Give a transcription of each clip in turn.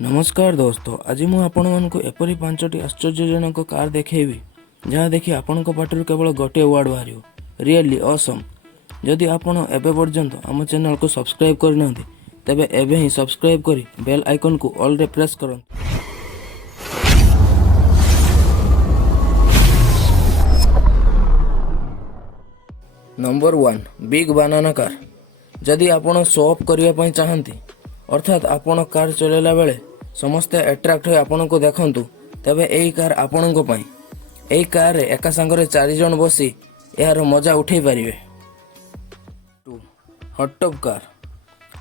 नमस्कार दोस्तों, आज मुझे आपको एपरी 5टी आश्चर्यजनक कार देखी जहाँ देखि आपण पाटर केवल गोटे वर्ड बाहर रियली ऑसम। जदि आपण एबे पर्यंत आम चैनल को सब्सक्राइब करना तेबे एबे ही सब्सक्राइब करी बेल आइकन को ऑल रे प्रेस करूँ। नंबर 1 बिग बनाना कार। जदि आपण शो ऑफ करने चाहती अर्थात आपण कार चलेला बेले समस्ते अट्रैक्ट हो आपण को देखंतु तबे एही कार आपण को पई। एही कार रे एका संगरे 4 जन बसी यार मजा उठे पारिबे। 2 हॉट टब कार।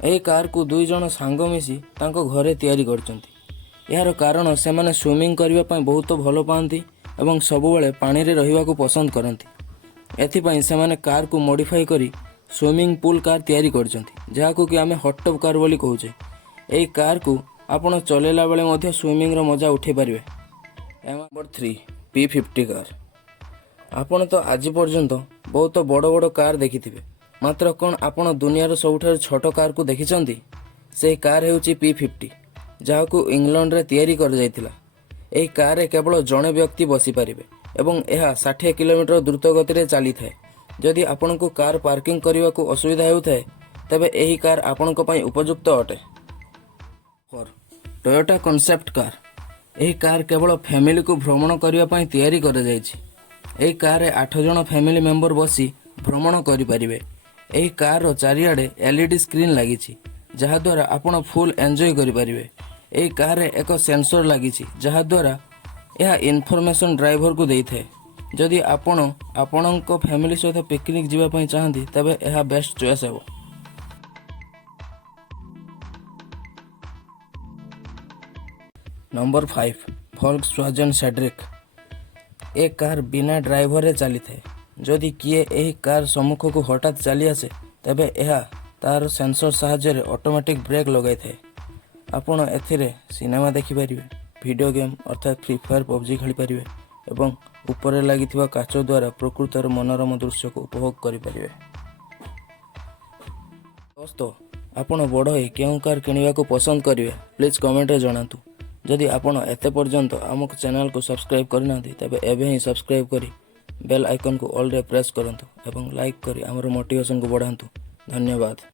एही कार को 2 जन सांग मिसी तांको घरे तैयारी करचंती। यार कारण से माने स्विमिंग करबा पई बहुत भलो पांती एवं सबुबेले पानी रे रहिबा को पसंद करंती। एथि पई से माने कार को मॉडिफाई करी स्विमिंग पूल कार तैयारी करचंती जाको कि आमे हॉट टब कार बोली कहूचे। एही कार को आपण चलेला बेले मध्य स्विमिंग रो मजा उठे पारिबे। Number 3 P50 car. आपण तो आज पर्यंत बहुत बड़ बड़ कार देखिथिबे, मात्र कोन आपण दुनियार सबुठार छोट कार को देखिचंती? से कार हेउची P50 जाहाकू इंग्लैंड रे तैयारी कर जायतिला। एही कार रे केवल जणे व्यक्ति बसी पारिबे एवं एहा 60 किलोमीटर द्रुत गति रे चली थाए। जदि आपण को कार पार्किंग करने को असुविधा हेउथाए तबे एही कार आपण को पई उपयुक्त अटे। Toyota concept car. एही कार केवल फैमिली को भ्रमण करने पई तैयारी कर जायछि। एही कार रे 8 जन फैमिली मेंबर बसी भ्रमण करि परिबे। एही कार रो चारियाडे एलईडी स्क्रीन लागिछि जहा द्वारा आपण फुल एन्जॉय करि परिबे। एही कार रे एक सेंसर लागिछि जहा द्वारा यह इन्फॉर्मेशन ड्राइवर को देइथे। जदि आपण आपणक फैमिली सहित पिकनिक जीवा पई चाहंती तबे यह बेस्ट चॉइस हेबो। Number 5 Volkswagen Cedric। एक कार बिना ड्राइवर रे चली थे। जदि किए एही कार सम्मुख को हठात चली आसे तबे यह तार सेंसर साहाय्य रे ऑटोमेटिक ब्रेक लगाई थे। आपण एथिरे सिनेमा देखि परिबे, वीडियो गेम अर्थात फ्री फायर पबजी खेली परिबे एवं ऊपर लागिथिबा काच द्वारा प्रकृतर मनोरम दृश्य को उपभोग करि परिबे। दोस्तों, आपण बड़ होई केउ कार किनिबा को पसंद करिवे प्लीज कमेंट रे जणातु। जदि आपण एते पर्यंत आम चैनल को सब्सक्राइब करना तेबे एबे ही सब्सक्राइब करी बेल आइकन को ऑल रे प्रेस करंतु एवं लाइक करी हमर मोटिवेशन को बढ़ांतु। धन्यवाद।